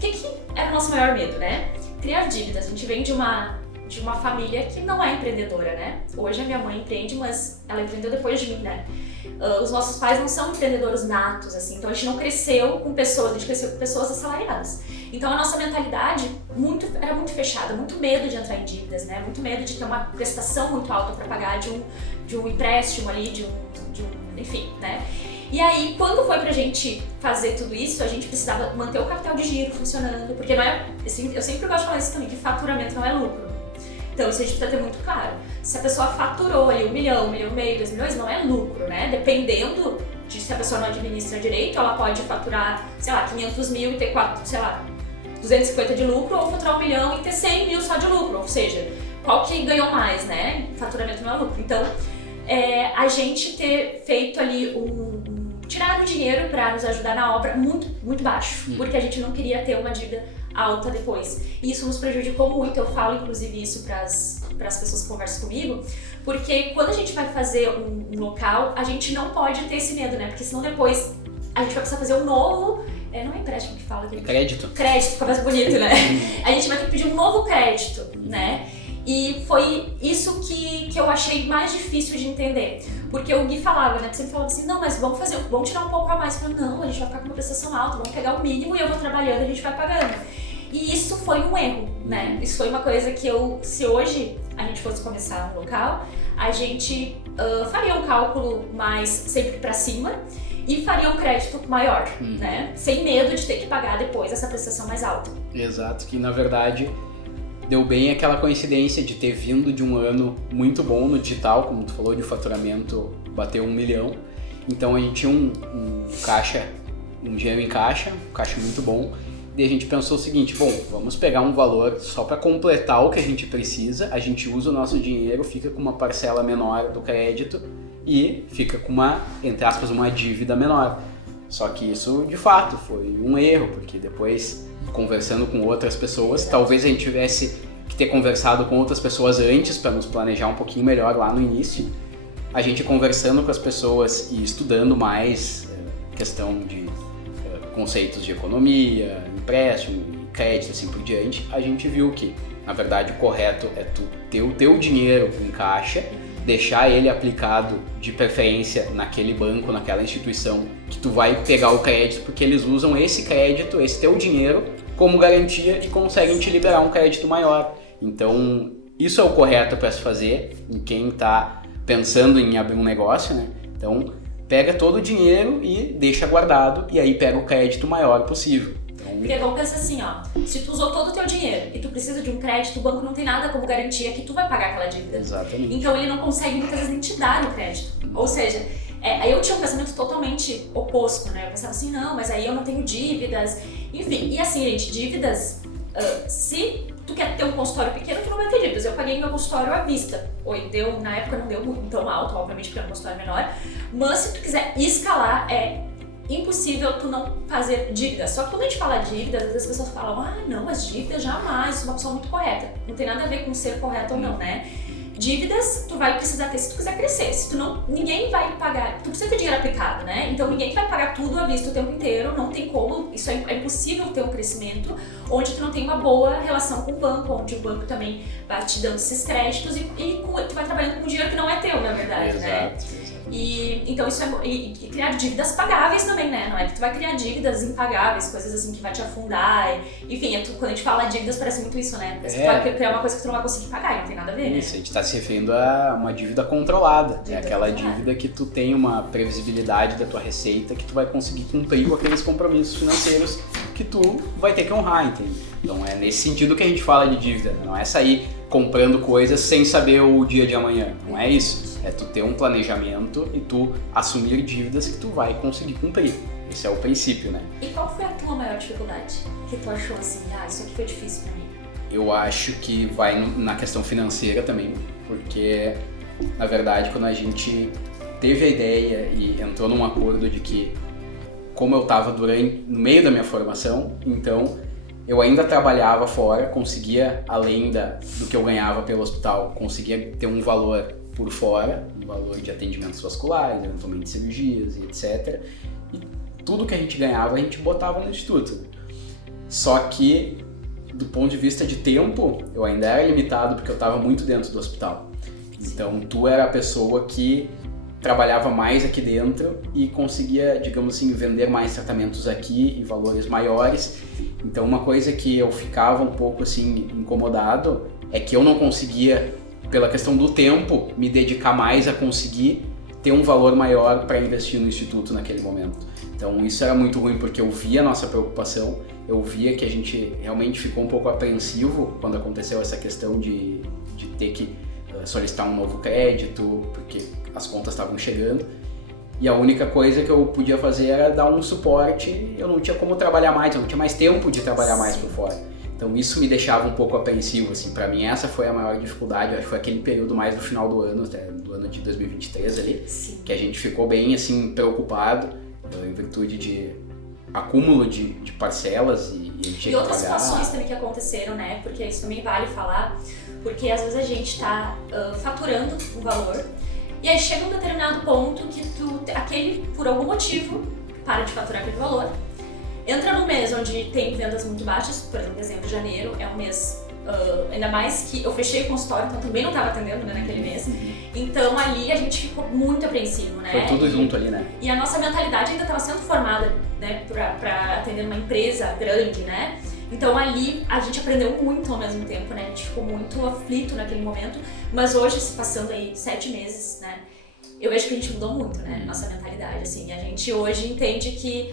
que era o nosso maior medo, né? Criar dívidas. A gente vem de uma família que não é empreendedora, né? Hoje a minha mãe empreende, mas ela empreendeu depois de mim, né? Os nossos pais não são empreendedores natos, assim, então a gente não cresceu com pessoas, a gente cresceu com pessoas assalariadas. Então a nossa mentalidade era muito fechada, muito medo de entrar em dívidas, né? Muito medo de ter uma prestação muito alta para pagar de um empréstimo ali, enfim, né? E aí, quando foi pra gente fazer tudo isso, a gente precisava manter o capital de giro funcionando, porque não é, assim, eu sempre gosto de falar isso também, que faturamento não é lucro. Então isso a gente precisa ter muito claro. Se a pessoa faturou ali 1 milhão, 1,5 milhão, 2 milhões, não é lucro, né? Dependendo de se a pessoa não administra direito, ela pode faturar, sei lá, 500 mil e ter 250 de lucro, ou faturar 1 milhão e ter 100 mil só de lucro, ou seja, qual que ganhou mais, né? Faturamento não é lucro. Então, a gente ter feito ali tirar o dinheiro para nos ajudar na obra muito, muito baixo, porque a gente não queria ter uma dívida alta depois. E isso nos prejudicou muito, eu falo inclusive isso para as pessoas que conversam comigo, porque quando a gente vai fazer um local, a gente não pode ter esse medo, né? Porque senão depois a gente vai precisar fazer um novo, não é empréstimo que fala aqui. Crédito. Crédito, fica mais bonito, né? A gente vai ter que pedir um novo crédito, né? E foi isso que eu achei mais difícil de entender. Porque o Gui falava, né? Sempre falava assim, não, mas vamos tirar um pouco a mais. Eu falei, não, a gente vai ficar com uma prestação alta, vamos pegar o mínimo e eu vou trabalhando e a gente vai pagando. E isso foi um erro, né? Isso foi uma coisa que se hoje a gente fosse começar um local, a gente faria um cálculo mais sempre pra cima e faria um crédito maior, né? Sem medo de ter que pagar depois essa prestação mais alta. Exato, que na verdade deu bem aquela coincidência de ter vindo de um ano muito bom no digital, como tu falou, de faturamento bateu 1 milhão. Então a gente tinha um dinheiro em caixa, um caixa muito bom. E a gente pensou o seguinte, bom, vamos pegar um valor só para completar o que a gente precisa, a gente usa o nosso dinheiro, fica com uma parcela menor do crédito e fica com uma, entre aspas, uma dívida menor. Só que isso, de fato, foi um erro, porque depois, conversando com outras pessoas, talvez a gente tivesse que ter conversado com outras pessoas antes para nos planejar um pouquinho melhor lá no início. A gente conversando com as pessoas e estudando mais questão de conceitos de economia, empréstimo, crédito, assim por diante, a gente viu que, na verdade, o correto é tu ter o teu dinheiro em caixa, deixar ele aplicado de preferência naquele banco, naquela instituição que tu vai pegar o crédito, porque eles usam esse crédito, esse teu dinheiro, como garantia e conseguem te liberar um crédito maior. Então, isso é o correto para se fazer em quem está pensando em abrir um negócio, né? Então, pega todo o dinheiro e deixa guardado, e aí pega o crédito maior possível. Porque vamos pensar assim, ó, se tu usou todo o teu dinheiro e tu precisa de um crédito, o banco não tem nada como garantia que tu vai pagar aquela dívida. Exatamente. Então ele não consegue muitas vezes nem te dar o crédito. Ou seja, aí eu tinha um pensamento totalmente oposto, né? Eu pensava assim, não, mas aí eu não tenho dívidas. Enfim, e assim, gente, dívidas, se tu quer ter um consultório pequeno, tu não vai ter dívidas. Eu paguei meu consultório à vista. Na época não deu tão alto, obviamente, porque era um consultório menor. Mas se tu quiser escalar, impossível tu não fazer dívidas. Só que quando a gente fala dívidas, às vezes as pessoas falam, não, mas dívidas jamais, isso é uma pessoa muito correta. Não tem nada a ver com ser correto ou não, né? Dívidas tu vai precisar ter se tu quiser crescer. Se tu não, ninguém vai pagar, tu precisa ter dinheiro aplicado, né? Então ninguém vai pagar tudo à vista o tempo inteiro, não tem como, isso é impossível ter um crescimento onde tu não tem uma boa relação com o banco, onde o banco também vai te dando esses créditos e tu vai trabalhando com dinheiro que não é teu, na verdade, né? E então isso e criar dívidas pagáveis também, né? Não é que tu vai criar dívidas impagáveis, coisas assim que vai te afundar. Enfim, quando a gente fala dívidas parece muito isso, né? Parece que tu vai criar uma coisa que tu não vai conseguir pagar, e não tem nada a ver, né? Isso, a gente está se referindo a uma dívida controlada. Dívida é aquela controlada. dívida que tu tem uma previsibilidade da tua receita que tu vai conseguir cumprir com aqueles compromissos financeiros que tu vai ter que honrar, entende? Então é nesse sentido que a gente fala de dívida, né? Não é sair comprando coisas sem saber o dia de amanhã, não é isso. É tu ter um planejamento e tu assumir dívidas que tu vai conseguir cumprir. Esse é o princípio, né? E qual foi a tua maior dificuldade? Que tu achou assim, isso aqui foi difícil pra mim? Eu acho que vai na questão financeira também, porque na verdade quando a gente teve a ideia e entrou num acordo de que, como eu estava no meio da minha formação, então eu ainda trabalhava fora, conseguia, além do que eu ganhava pelo hospital, conseguia ter um valor por fora, um valor de atendimentos vasculares, eventualmente cirurgias e etc. E tudo que a gente ganhava a gente botava no instituto. Só que, do ponto de vista de tempo, eu ainda era limitado porque eu estava muito dentro do hospital. Então, tu era a pessoa que trabalhava mais aqui dentro e conseguia, digamos assim, vender mais tratamentos aqui em valores maiores. Então, uma coisa que eu ficava um pouco assim incomodado é que eu não conseguia, pela questão do tempo, me dedicar mais a conseguir ter um valor maior para investir no instituto naquele momento. Então, isso era muito ruim porque eu via a nossa preocupação, eu via que a gente realmente ficou um pouco apreensivo quando aconteceu essa questão de ter que solicitar um novo crédito, porque as contas estavam chegando. E a única coisa que eu podia fazer era dar um suporte, eu não tinha como trabalhar mais, eu não tinha mais tempo de trabalhar mais por fora. Então isso me deixava um pouco apreensivo, assim, para mim essa foi a maior dificuldade, acho que foi aquele período mais no final do ano, do ano de 2023 ali, Sim. que a gente ficou bem, assim, preocupado, em virtude de acúmulo de parcelas e a gente tinha E outras que pagar. situações também que aconteceram, né? Porque isso também vale falar, porque às vezes a gente tá faturando um valor e aí chega um determinado ponto que aquele, por algum motivo, para de faturar aquele valor. Entra num mês onde tem vendas muito baixas, por exemplo, dezembro, janeiro, é um mês, ainda mais que eu fechei o consultório, então também não estava atendendo, né, naquele mês. Então ali a gente ficou muito apreensivo, né? Foi tudo junto ali, né? E a nossa mentalidade ainda estava sendo formada, né, para atender uma empresa grande, né? Então ali a gente aprendeu muito ao mesmo tempo, né? A gente ficou muito aflito naquele momento, mas hoje, se passando aí 7 meses, né? Eu vejo que a gente mudou muito, né? Nossa mentalidade, assim. A gente hoje entende que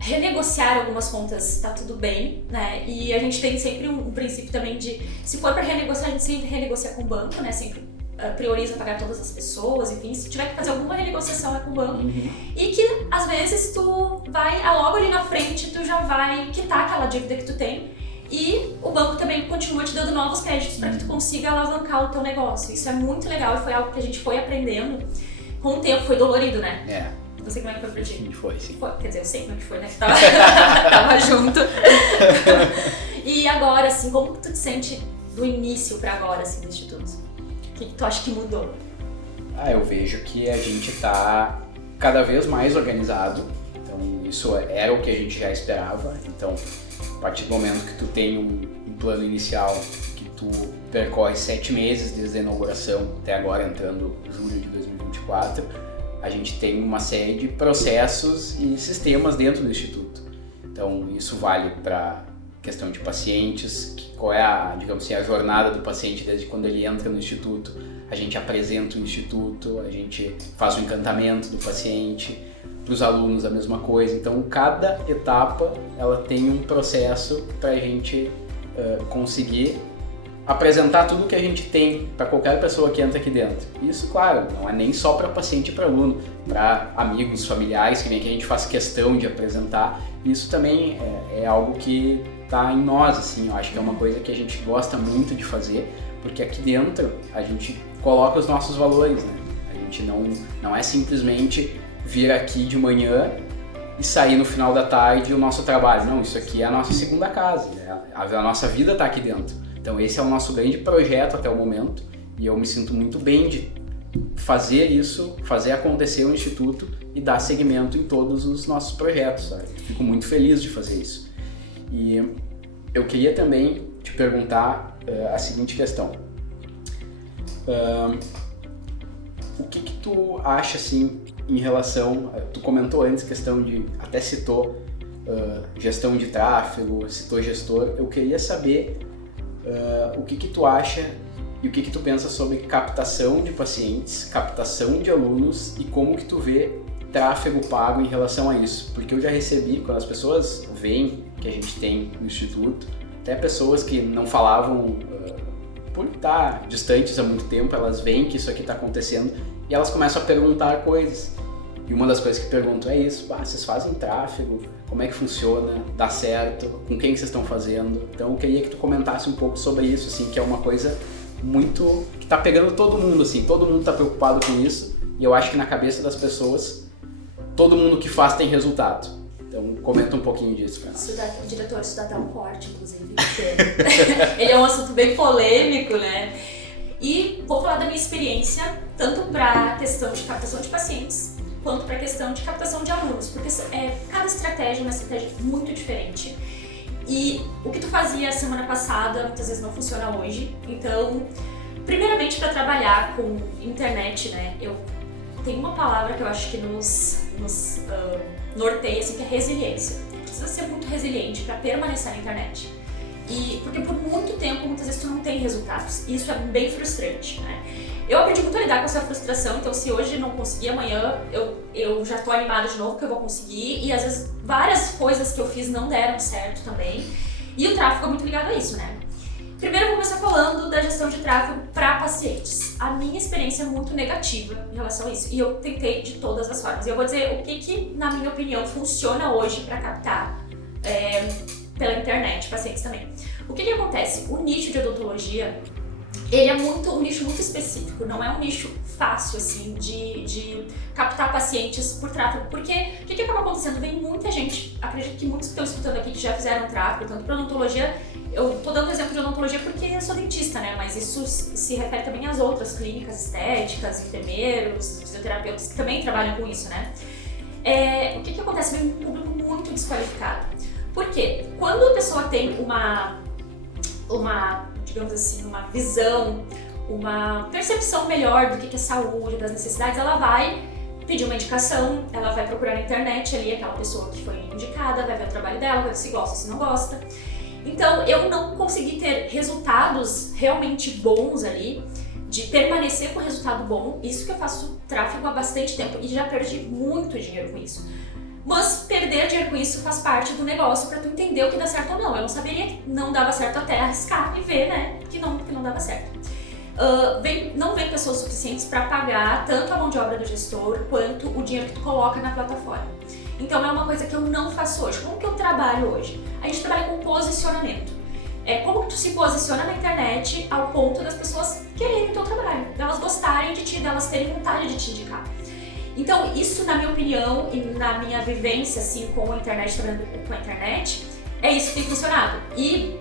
renegociar algumas contas tá tudo bem, né? E a gente tem sempre um princípio também de, se for para renegociar, a gente sempre renegocia com o banco, né? Sempre prioriza pagar todas as pessoas, enfim, se tiver que fazer alguma renegociação é com o banco. E que às vezes tu vai, logo ali na frente, tu já vai quitar aquela dívida que tu tem e o banco também continua te dando novos créditos para que tu consiga alavancar o teu negócio. Isso é muito legal e foi algo que a gente foi aprendendo com o tempo, foi dolorido, né? É. Não sei como é que foi pra ti. Foi, sim. Foi, quer dizer, eu sei como é que foi, né? Que tava junto. E agora, assim, como tu te sente do início pra agora, assim, do Instituto? O que tu acha que mudou? Eu vejo que a gente tá cada vez mais organizado. Então, isso era o que a gente já esperava. Então, a partir do momento que tu tem um plano inicial, que tu percorre 7 meses desde a inauguração até agora, entrando em julho de 2024, a gente tem uma série de processos e sistemas dentro do Instituto. Então, isso vale para questão de pacientes, qual é digamos assim, a jornada do paciente desde quando ele entra no Instituto. A gente apresenta o Instituto, a gente faz o encantamento do paciente, para os alunos a mesma coisa. Então, cada etapa ela tem um processo para a gente conseguir apresentar tudo que a gente tem para qualquer pessoa que entra aqui dentro. Isso, claro, não é nem só para paciente e para aluno, para amigos, familiares, que nem que a gente faz questão de apresentar. Isso também é algo que está em nós, assim. Eu acho que é uma coisa que a gente gosta muito de fazer, porque aqui dentro a gente coloca os nossos valores, né? A gente não é simplesmente vir aqui de manhã e sair no final da tarde o nosso trabalho. Não, isso aqui é a nossa segunda casa, né? A nossa vida está aqui dentro. Então esse é o nosso grande projeto até o momento e eu me sinto muito bem de fazer isso, fazer acontecer o Instituto e dar seguimento em todos os nossos projetos, sabe? Fico muito feliz de fazer isso. E eu queria também te perguntar a seguinte questão. o que tu acha, assim, em relação... Tu comentou antes questão de... Até citou gestão de tráfego, citou gestor. Eu queria saber o que tu acha e o que tu pensa sobre captação de pacientes, captação de alunos e como que tu vê tráfego pago em relação a isso. Porque eu já recebi, quando as pessoas veem que a gente tem no Instituto, até pessoas que não falavam... por estar distantes há muito tempo, elas veem que isso aqui está acontecendo e elas começam a perguntar coisas. E uma das coisas que perguntam é isso: vocês fazem tráfego? Como é que funciona? Dá certo? Com quem vocês estão fazendo? Então eu queria que tu comentasse um pouco sobre isso, assim, que é uma coisa muito... que está pegando todo mundo, assim, todo mundo está preocupado com isso e eu acho que na cabeça das pessoas, todo mundo que faz tem resultado. Então, comenta um pouquinho disso, cara. O diretor isso dá até um corte, inclusive, porque ele é um assunto bem polêmico, né? E vou falar da minha experiência, tanto para a questão de captação de pacientes, quanto para a questão de captação de alunos, porque cada estratégia é uma estratégia muito diferente. E o que tu fazia semana passada, muitas vezes não funciona hoje. Então, primeiramente, para trabalhar com internet, né, eu tenho uma palavra que eu acho que nos norteia, assim, que é resiliência. Precisa ser muito resiliente para permanecer na internet. Porque por muito tempo, muitas vezes, tu não tem resultados. E isso é bem frustrante, né? Eu aprendi muito a lidar com essa frustração, então se hoje não conseguir, amanhã eu já tô animada de novo que eu vou conseguir. E às vezes várias coisas que eu fiz não deram certo também. E o tráfego é muito ligado a isso, né? Primeiro eu vou começar falando da gestão de tráfego para pacientes. A minha experiência é muito negativa em relação a isso e eu tentei de todas as formas. E eu vou dizer o que na minha opinião, funciona hoje para captar pela internet, pacientes também. O que acontece? O nicho de odontologia, ele é um nicho muito específico, não é um nicho fácil assim de captar pacientes por tráfego, porque o que acaba acontecendo? Vem muita gente, acredito que muitos que estão escutando aqui que já fizeram tráfego, tanto para odontologia. Eu tô dando exemplo de odontologia porque eu sou dentista, né? Mas isso se refere também às outras clínicas estéticas, enfermeiros, fisioterapeutas que também trabalham com isso, né? O que acontece? Vem um público muito desqualificado. Por quê? Quando a pessoa tem uma digamos assim, uma visão, uma percepção melhor do que é saúde, das necessidades, ela vai pedir uma indicação, ela vai procurar na internet ali aquela pessoa que foi indicada, vai ver o trabalho dela, vai ver se gosta ou se não gosta. Então, eu não consegui ter resultados realmente bons ali, de permanecer com resultado bom. Isso que eu faço tráfego há bastante tempo e já perdi muito dinheiro com isso. Mas perder dinheiro com isso faz parte do negócio para tu entender o que dá certo ou não. Eu não saberia que não dava certo até arriscar e ver, né, que não dava certo. Não vem pessoas suficientes para pagar tanto a mão de obra do gestor quanto o dinheiro que tu coloca na plataforma. Então é uma coisa que eu não faço hoje. Como que eu trabalho hoje? A gente trabalha com posicionamento. Como que tu se posiciona na internet ao ponto das pessoas quererem o teu trabalho, delas gostarem de ti, delas terem vontade de te indicar. Então isso, na minha opinião e na minha vivência assim, com a internet, trabalhando com a internet, é isso que tem funcionado. E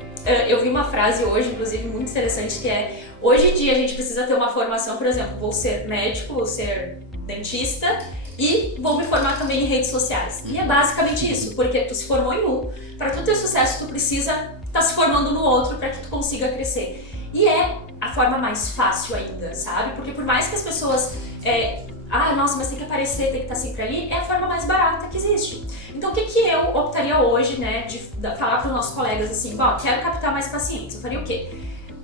eu vi uma frase hoje, inclusive, muito interessante, que é: hoje em dia a gente precisa ter uma formação, por exemplo, vou ser médico, vou ser dentista e vou me formar também em redes sociais. E é basicamente isso, porque tu se formou em um, para tu ter sucesso tu precisa estar se formando no outro para que tu consiga crescer. E é a forma mais fácil ainda, sabe? Porque por mais que as pessoas nossa, mas tem que aparecer, tem que estar sempre ali, é a forma mais barata que existe. Então o que eu optaria hoje, né, de falar para os nossos colegas assim, quero captar mais pacientes, eu faria o quê?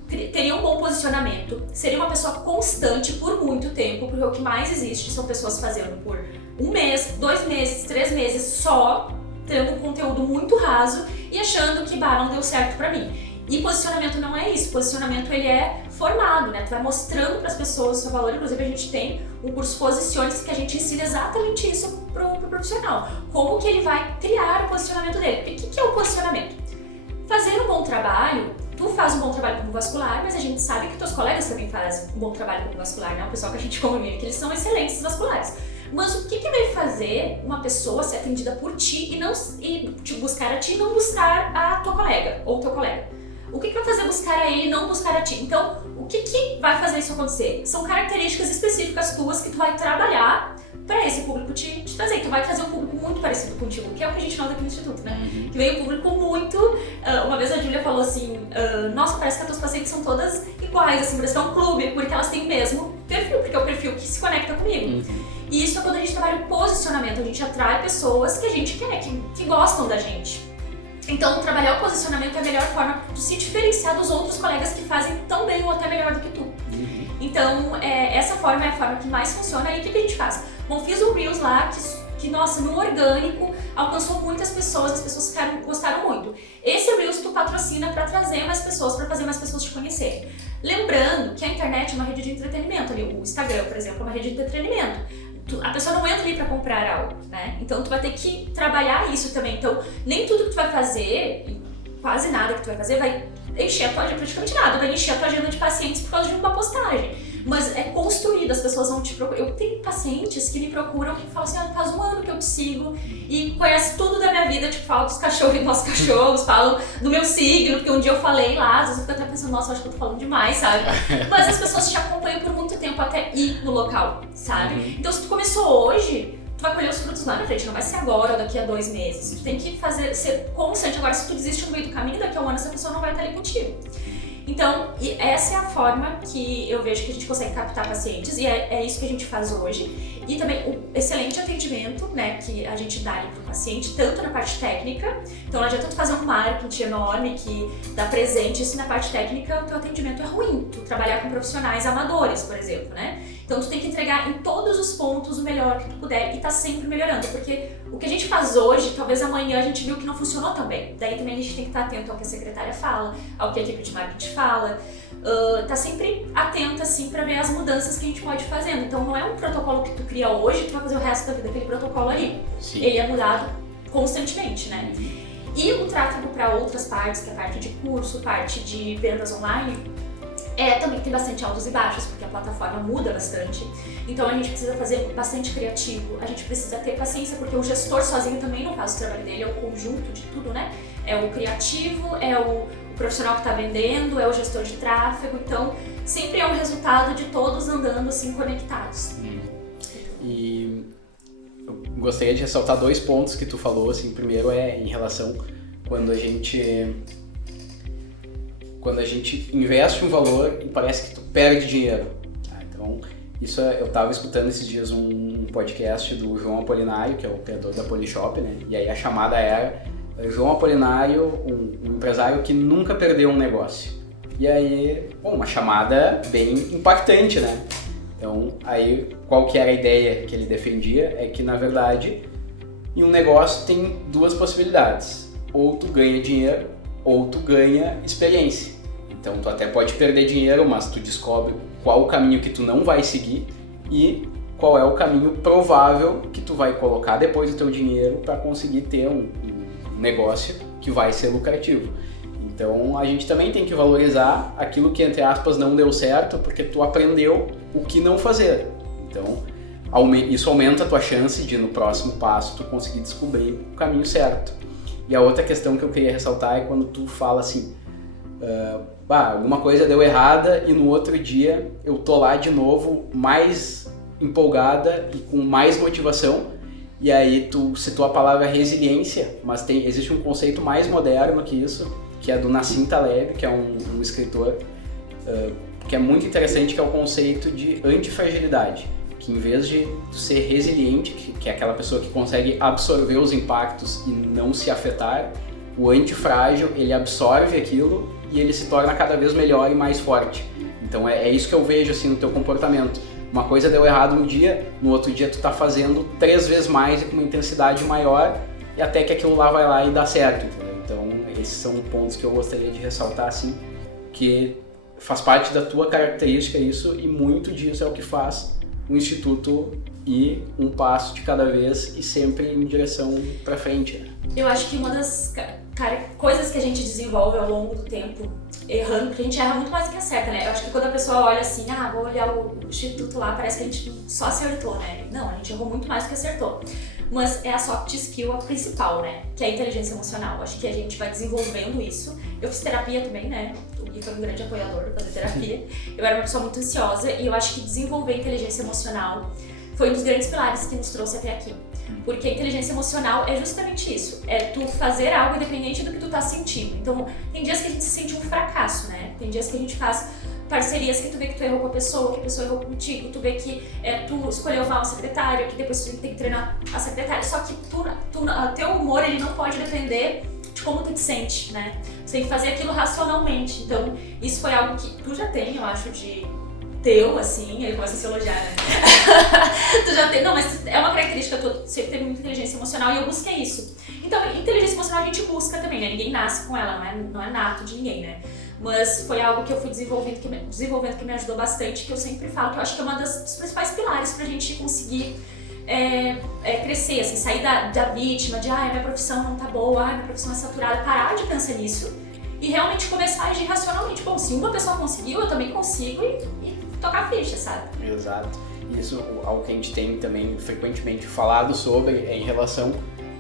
Teria um bom posicionamento, seria uma pessoa constante por muito tempo, porque o que mais existe são pessoas fazendo por 1 mês, 2 meses, 3 meses só, tendo um conteúdo muito raso e achando que não deu certo pra mim. E posicionamento não é isso, posicionamento ele é formado, né? Tu vai mostrando para as pessoas o seu valor. Inclusive a gente tem um curso Posicione-se que a gente ensina exatamente isso pro profissional. Como que ele vai criar o posicionamento dele. Porque o que é o posicionamento? Fazer um bom trabalho, tu faz um bom trabalho como vascular, mas a gente sabe que teus colegas também fazem um bom trabalho como vascular, né? O pessoal que a gente convive, que eles são excelentes vasculares. Mas o que vai fazer uma pessoa ser atendida por ti e te buscar a ti e não buscar a tua colega ou teu colega? O que vai fazer buscar a ele e não buscar a ti? Então, o que vai fazer isso acontecer? São características específicas tuas que tu vai trabalhar para esse público te trazer. Tu vai trazer um público muito parecido contigo, que é o que a gente nota aqui no Instituto, né? Que vem um público muito... uma vez a Júlia falou assim, nossa, parece que as tuas pacientes são todas iguais, assim, parece que é um clube, porque elas têm o mesmo perfil, porque é o perfil que se conecta comigo. E isso é quando a gente trabalha o posicionamento, a gente atrai pessoas que a gente quer, que gostam da gente. Então, trabalhar o posicionamento é a melhor forma de se diferenciar dos outros colegas que fazem tão bem ou até melhor do que tu. Então, essa forma é a forma que mais funciona. E o que a gente faz? Bom, fiz um Reels lá que, nossa, no orgânico, alcançou muitas pessoas, as pessoas gostaram muito. Esse Reels tu patrocina para trazer mais pessoas, para fazer mais pessoas te conhecerem. Lembrando que a internet é uma rede de entretenimento, ali, o Instagram, por exemplo, é uma rede de entretenimento. A pessoa não entra ali pra comprar algo, né? Então tu vai ter que trabalhar isso também. Então, nem tudo que tu vai fazer, quase nada que tu vai fazer, vai encher a tua agenda, praticamente nada, vai encher a tua agenda de pacientes por causa de uma postagem. Mas é construído, as pessoas vão te procurar. Eu tenho pacientes que me procuram que falam assim, faz um ano que eu te sigo e conhece tudo da minha vida, tipo, fala dos cachorros, dos nossos cachorros, falam do meu signo, porque um dia eu falei lá, às vezes eu fico até pensando, nossa, eu acho que eu tô falando demais, sabe? Mas as pessoas te acompanham por muito tempo até ir no local, sabe? Então se tu começou hoje, tu vai colher os frutos lá na frente, não vai ser agora ou daqui a 2 meses. Tu tem que ser constante. Agora, se tu desiste no meio do caminho, daqui a um ano essa pessoa não vai estar ali contigo. Então, essa é a forma que eu vejo que a gente consegue captar pacientes e é isso que a gente faz hoje. E também o excelente atendimento, né, que a gente dá ali para o paciente, tanto na parte técnica, então não adianta tu fazer um marketing enorme que dá presente, isso na parte técnica o teu atendimento é ruim, tu trabalhar com profissionais amadores, por exemplo, né? Então tu tem que entregar em todos os pontos o melhor que tu puder e tá sempre melhorando, porque o que a gente faz hoje, talvez amanhã a gente viu que não funcionou tão bem. Daí também a gente tem que estar atento ao que a secretária fala, ao que a equipe de marketing fala, tá sempre atento assim pra ver as mudanças que a gente pode ir fazendo. Então não é um protocolo que tu cria hoje, tu vai fazer o resto da vida aquele protocolo ali. Sim. Ele é mudado constantemente, né? E o tráfego para outras partes, que é a parte de curso, parte de vendas online, também tem bastante altos e baixos, porque a plataforma muda bastante. Então a gente precisa fazer bastante criativo, a gente precisa ter paciência, porque o gestor sozinho também não faz o trabalho dele, é o conjunto de tudo, né? É o criativo, é o profissional que está vendendo, é o gestor de tráfego, então sempre é um resultado de todos andando assim conectados. E eu gostaria de ressaltar 2 pontos que tu falou, assim, primeiro é em relação quando a gente investe um valor e parece que tu perde dinheiro. Então, isso eu estava escutando esses dias um podcast do João Apolinário, que é o criador da Polishop, né? E aí a chamada era João Apolinário, um empresário que nunca perdeu um negócio. E aí, uma chamada bem impactante, né? Então, aí qual que era a ideia que ele defendia? É que, na verdade, em um negócio tem 2 possibilidades. Ou tu ganha dinheiro, ou tu ganha experiência. Então, tu até pode perder dinheiro, mas tu descobre qual o caminho que tu não vai seguir e qual é o caminho provável que tu vai colocar depois do teu dinheiro para conseguir ter um negócio que vai ser lucrativo. Então a gente também tem que valorizar aquilo que, entre aspas, não deu certo, porque tu aprendeu o que não fazer. Então isso aumenta a tua chance de, no próximo passo, tu conseguir descobrir o caminho certo. E a outra questão que eu queria ressaltar é quando tu fala assim, alguma coisa deu errada e no outro dia eu tô lá de novo mais empolgada e com mais motivação. E aí tu citou a palavra resiliência, mas existe um conceito mais moderno que isso, que é do Nassim Taleb, que é um escritor que é muito interessante, que é o conceito de antifragilidade, que em vez de tu ser resiliente, que é aquela pessoa que consegue absorver os impactos e não se afetar, o antifrágil, ele absorve aquilo e ele se torna cada vez melhor e mais forte. Então é isso que eu vejo assim no teu comportamento. Uma coisa deu errado um dia, no outro dia tu tá fazendo 3 vezes mais e com uma intensidade maior, e até que aquilo lá vai lá e dá certo, entendeu? Então esses são pontos que eu gostaria de ressaltar, assim, que faz parte da tua característica isso, e muito disso é o que faz o Instituto ir um passo de cada vez e sempre em direção pra frente, né? Eu acho que uma das coisas que a gente desenvolve ao longo do tempo, errando, porque a gente erra muito mais do que acerta, né? Eu acho que quando a pessoa olha assim, vou olhar o Instituto lá, parece que a gente só acertou, né? Não, a gente errou muito mais do que acertou. Mas é a soft skill a principal, né? Que é a inteligência emocional. Acho que a gente vai desenvolvendo isso. Eu fiz terapia também, né? O Gui foi um grande apoiador de fazer terapia. Eu era uma pessoa muito ansiosa e eu acho que desenvolver inteligência emocional foi um dos grandes pilares que nos trouxe até aqui. Porque a inteligência emocional é justamente isso, é tu fazer algo independente do que tu tá sentindo. Então, tem dias que a gente se sente um fracasso, né? Tem dias que a gente faz parcerias que tu vê que tu errou com a pessoa, que a pessoa errou contigo, tu vê que tu escolheu mal a secretária, que depois tu tem que treinar a secretária, só que teu humor ele não pode depender de como tu te sente, né? Você tem que fazer aquilo racionalmente. Então, isso foi algo que tu já tem, eu acho, de teu, assim, ele começa a se elogiar, né? Tu já tem, não, mas é uma característica, tu sempre teve muita inteligência emocional e eu busquei isso. Então, inteligência emocional a gente busca também, né? Ninguém nasce com ela, não é nato de ninguém, né? Mas foi algo que eu fui desenvolvendo que me ajudou bastante, que eu sempre falo, que eu acho que é uma dos principais pilares pra gente conseguir crescer, assim, sair da vítima, de minha profissão não tá boa, minha profissão é saturada, parar de pensar nisso e realmente começar a agir racionalmente. Bom, se uma pessoa conseguiu, eu também consigo e tocar a ficha, sabe? Exato. Isso é algo que a gente tem também frequentemente falado sobre em relação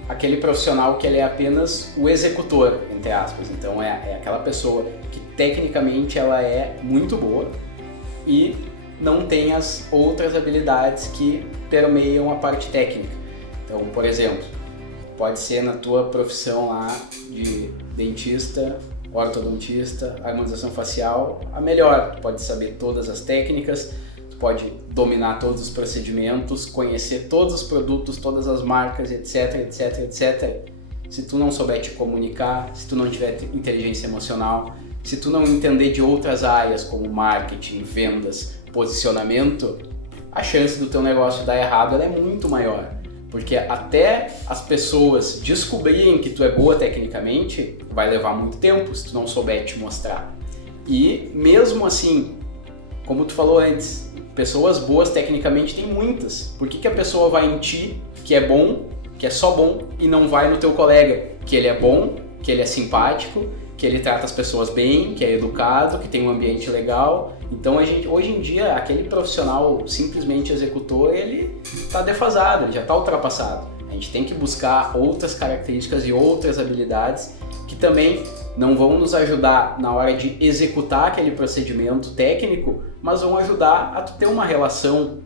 àquele profissional que ele é apenas o executor, entre aspas. Então é aquela pessoa que tecnicamente ela é muito boa e não tem as outras habilidades que permeiam a parte técnica. Então, por exemplo, pode ser na tua profissão lá de dentista, ortodontista, harmonização facial, a melhor. Tu pode saber todas as técnicas, tu pode dominar todos os procedimentos, conhecer todos os produtos, todas as marcas, etc, etc, etc. Se tu não souber te comunicar, se tu não tiver inteligência emocional, se tu não entender de outras áreas como marketing, vendas, posicionamento, a chance do teu negócio dar errado ela é muito maior. Porque até as pessoas descobrirem que tu é boa tecnicamente, vai levar muito tempo se tu não souber te mostrar. E mesmo assim, como tu falou antes, pessoas boas tecnicamente tem muitas. Por que a pessoa vai em ti, que é bom, que é só bom, e não vai no teu colega, que ele é bom, que ele é simpático, que ele trata as pessoas bem, que é educado, que tem um ambiente legal? Então hoje em dia, aquele profissional simplesmente executor, ele está defasado, ele já está ultrapassado. A gente tem que buscar outras características e outras habilidades que também não vão nos ajudar na hora de executar aquele procedimento técnico, mas vão ajudar a tu ter uma relação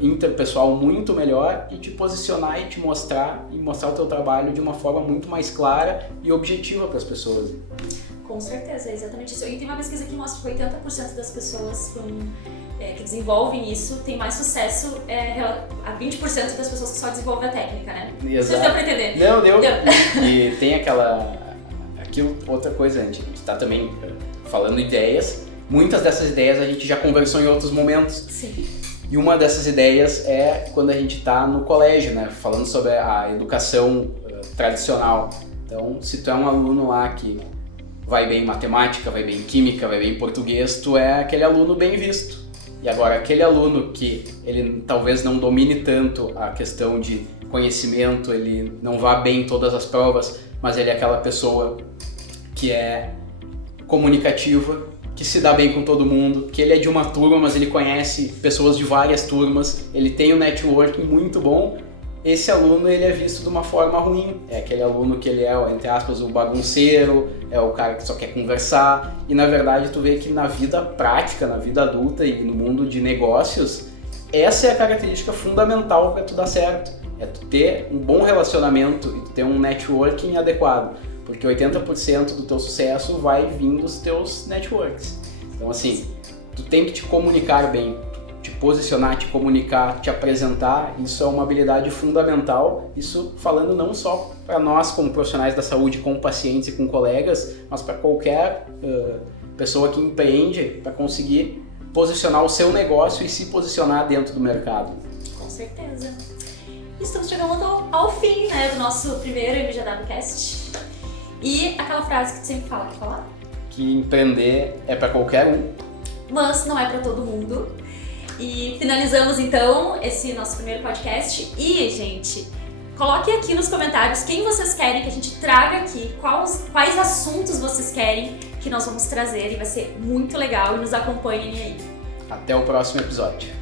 interpessoal muito melhor e te posicionar e te mostrar o teu trabalho de uma forma muito mais clara e objetiva para as pessoas. Com certeza, é exatamente isso. E tem uma pesquisa que mostra que 80% das pessoas que desenvolvem isso tem mais sucesso a 20% das pessoas que só desenvolvem a técnica, né? Exato. Vocês deu pra entender? Não, deu. E tem outra coisa, a gente está também falando ideias. Muitas dessas ideias a gente já conversou em outros momentos. Sim. E uma dessas ideias é quando a gente está no colégio, né? Falando sobre a educação tradicional. Então, se tu é um aluno lá que vai bem em matemática, vai bem em química, vai bem em português, tu é aquele aluno bem visto. E agora, aquele aluno que ele talvez não domine tanto a questão de conhecimento, ele não vá bem em todas as provas, mas ele é aquela pessoa que é comunicativa, que se dá bem com todo mundo, que ele é de uma turma, mas ele conhece pessoas de várias turmas, ele tem um networking muito bom. Esse aluno ele é visto de uma forma ruim, é aquele aluno que ele é, entre aspas, o bagunceiro, é o cara que só quer conversar, e na verdade tu vê que na vida prática, na vida adulta e no mundo de negócios, essa é a característica fundamental para tu dar certo, é tu ter um bom relacionamento e tu ter um networking adequado, porque 80% do teu sucesso vai vir dos teus networks. Então assim, tu tem que te comunicar bem, te posicionar, te comunicar, te apresentar, isso é uma habilidade fundamental, isso falando não só para nós como profissionais da saúde, com pacientes e com colegas, mas para qualquer pessoa que empreende para conseguir posicionar o seu negócio e se posicionar dentro do mercado. Com certeza. Estamos chegando ao fim, né, do nosso primeiro MGWcast. E aquela frase que tu sempre fala, quer falar? Que empreender é para qualquer um. Mas não é para todo mundo. E finalizamos então esse nosso primeiro podcast. E, gente, coloque aqui nos comentários quem vocês querem que a gente traga aqui, quais assuntos vocês querem que nós vamos trazer. E vai ser muito legal, e nos acompanhem aí. Até o próximo episódio.